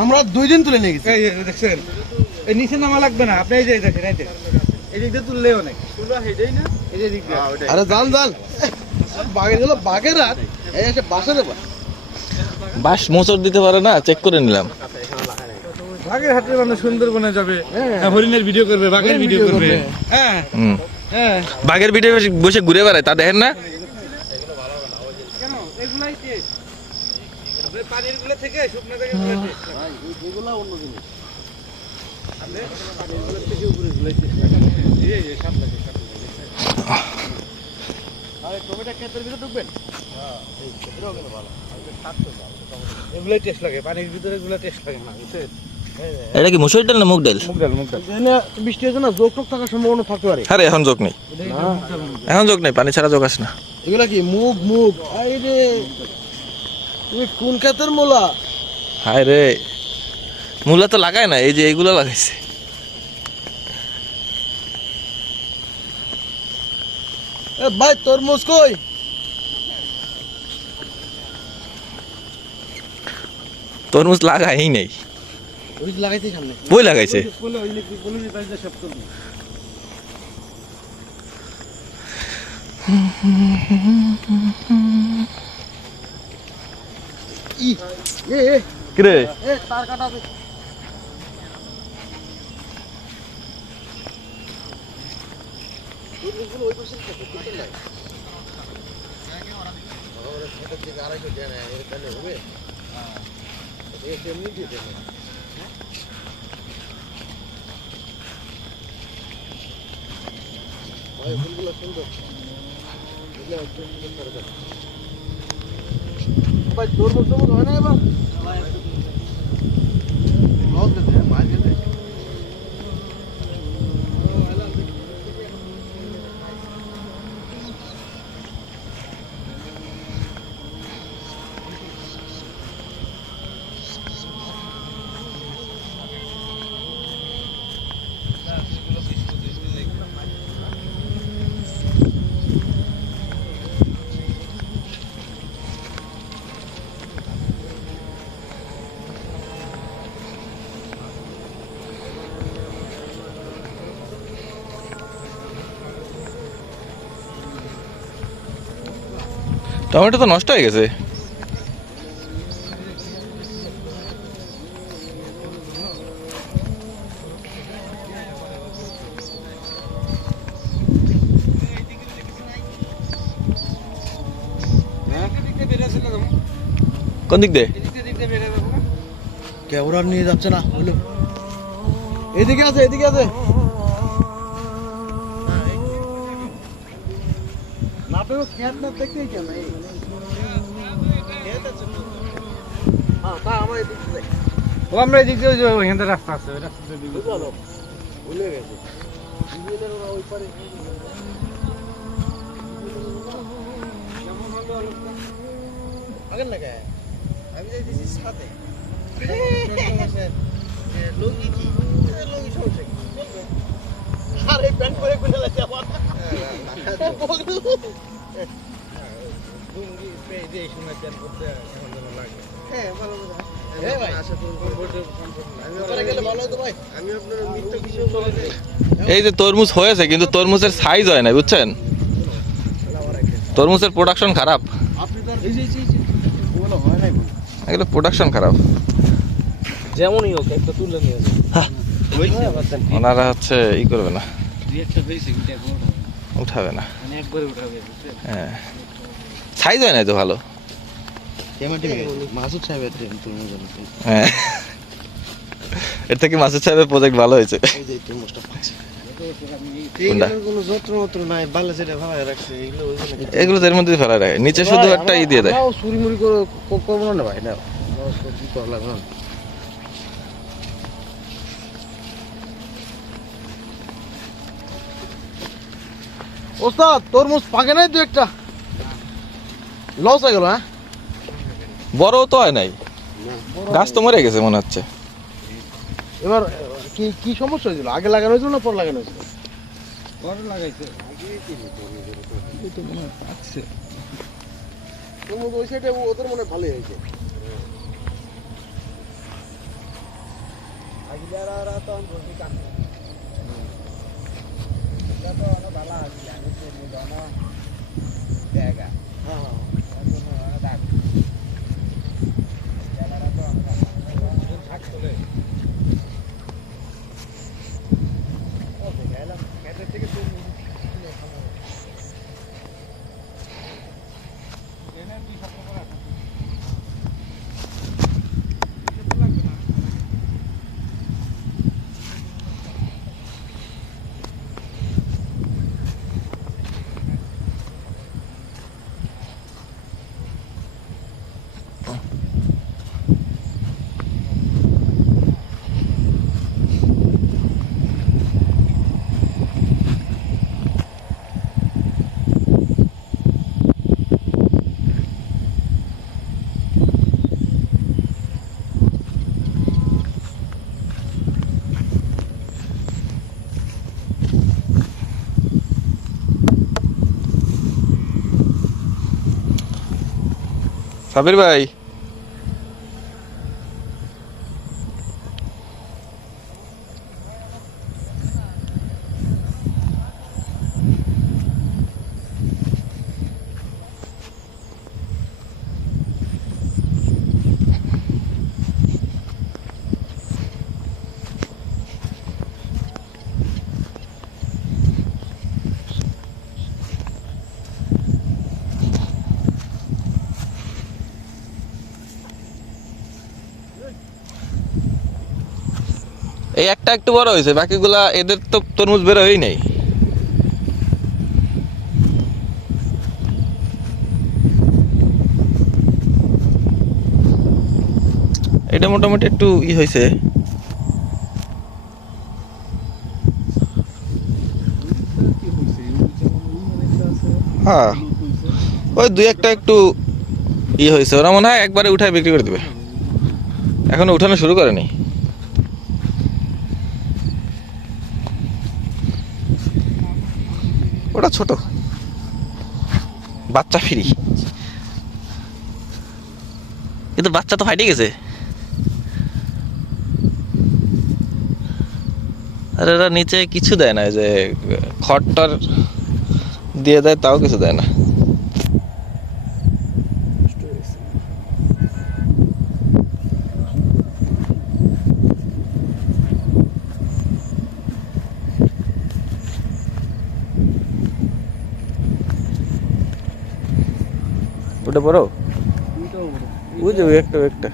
আমরা 2 দিন তুলে নিয়ে গেছি। এই দেখছেন, এই নিচে নামা লাগবে না, আপনি এই যে দেখেন, এই যে এদিক দিয়ে তুললেও অনেক তুলা হেডেই না, এই যে দিক দিয়ে। আরে জান বাগের হলো বাগের রাত, এই এসে বাসে দেবা। বাস মোচড় দিতে পারে না, চেক করে নিলাম। বাগের হাটের মানে সুন্দরবনে যাবে, হরিণের ভিডিও করবে, বাঘের ভিডিও করবে। হ্যাঁ হ্যাঁ, বাঘের ভিডিও বসে ঘুরে বেড়ায়, তা দেখেন না? কেন এগুলাই টেস্ট, পানির গুলো থেকে শুকনো থেকে গুলো টেস্ট, এগুলা অন্য জিনিস। পানির গুলো থেকে উপরে গুলাই টেস্ট। এই যে সাপ লাগে, আরে টমেটো ক্ষেতের ভিতরে ঢুকবেন? হ্যাঁ, এই এটাও গেল ভালো। এগুলাই টেস্ট লাগে, পানির ভিতরে গুলো টেস্ট লাগে না, বুঝছেন? এটা কি মুসুর ডাল না মুগ ডাল? মুগ ডাল, মুগ ডাল। এখানে বৃষ্টি হয়েছে না, যোগ টোক থাকার সম্ভাবনা থাকতে পারে। আরে এখন যোগ নেই, এখন যোগ নেই, পানি ছাড়া যোগ আসে না। এগুলা কি মুগ মুগ? এই রে তুমি কোন ক্ষেতের মোলা? হায় রে, মূলা তো লাগায় না, এই যে এইগুলো লাগাইছে। এ ভাই তরমুজ কই? তরমুজ লাগাই নেই, ওই যে লাগাইতে সামনে। বই লাগাইছে। বলে ওই যে বলে যে তাই সব করব। ই এ কিরে এ তার কাটা দে। তরমুজগুলো ওই পাশে তো কিছু নাই। ওরা ছোট থেকে আড়াইশো দেয় না, এর তাহলে হবে? হ্যাঁ, এই কেমনি দিয়ে দেবে? ভাই ফুলগুলো সুন্দর। এগুলো একদম সুন্দর করে। ভাই তরমুজ টরমুজ হয় না এবার? লস গেছে, মার গেছে। টমেটো তো নষ্ট হয়ে গেছে। কোন দিক দিয়ে? ক্যামেরা নিয়ে যাচ্ছে না বলে। এদিকে আছে, এদিকে আছে। না তো খেত না দেখতেই কেন এই খেত আছে না। হ্যাঁ তা আমার এদিকে যাই। ও আমরা এদিক দিয়ে যাবো, এখান থেকে রাস্তা আছে, ওই রাস্তা দিয়ে দিবো। বুঝলো ভুলে গেছে। ইঞ্জিনের ওরা ওই পারে আগের না গায়ে আমি যাইতেছি সাথে লুঙ্গি কি লুঙ্গি সমস্যা কি আরে প্যান্ট পরে খুলে লাগছে আমার লুঙ্গি এই সময় প্যান্ট পরতে কেমন যেন লাগে। হ্যাঁ ভালো কথা। এই যে তরমুজ হয়েছে, কিন্তু তরমুজের সাইজ হয় না, বুঝছেন? তরমুজের প্রোডাকশন খারাপ, এগুলো প্রোডাকশন খারাপ। যেমনই হোক একটা তুলে নিয়ে ওনারা হচ্ছে ই করবে না, যাবে, উঠাবে না। মানে একবারে উঠাবে। হ্যাঁ, সাইজ হয় না তো ভালো। মাসুদ সাহেবের হ্যাঁ, এর থেকে মাসুদ সাহেবের প্রজেক্ট ভালো হয়েছে। কোনটা? কোনো যত্র মত্র নাই, বালা যেটা ভালো রাখছে এগুলো এগুলো তো এর মধ্যে ফেলা রাখে, নিচে শুধু একটা ই দিয়ে দেয়। চুরি মুড়ি করবো না ভাই, না কি করা লাগবে না। ওস্তাদ তরমুজ পাকে নাই, দু একটা লস হয়ে গেল। হ্যাঁ বড় তো হয় নাই, গাছ তো মরে গেছে মনে হচ্ছে। এবার কি কি সমস্যা হয়েছিল? আগে লাগানো হয়েছিল না পর লাগানো হয়েছিল? পরে লাগাইছে। তরমুজ ওই সাইডে ওদের মনে হয় ভালোই হয়েছে। আগিলারা তো বলছি কাম এটা তো অনেক ভালো আছে আমি তো জানা জায়গা হ্যাঁ হ্যাঁ দাগ জায়গাটা তো অনেক শাক তোলে ও গেলাম খেতে থেকে তো সাবির ভাই এই একটা একটু বড় হয়েছে, বাকিগুলা এদের তো তরমুজ বের হই নাই। এটা মোটামুটি একটু হয়েছে। হ্যাঁ ওই দুই একটা একটু হয়েছে, ওরা মনে হয় একবারে উঠায় বিক্রি করে দেবে, এখনো উঠানো শুরু করেনি। ওটা ছোট বাচ্চা ফ্রি, কিন্তু বাচ্চা তো ফাইটে গেছে। আর এরা নিচে কিছু দেয় না, যে খড়টার দিয়ে দেয় তাও কিছু দেয় না। ওটা বড়, ওই যে একটা একটা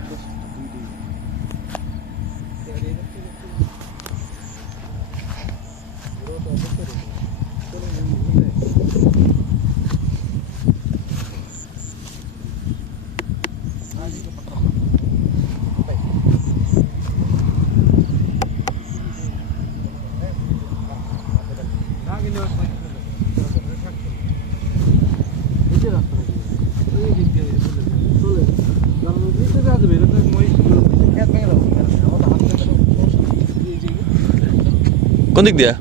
কোন দিক দিয়া?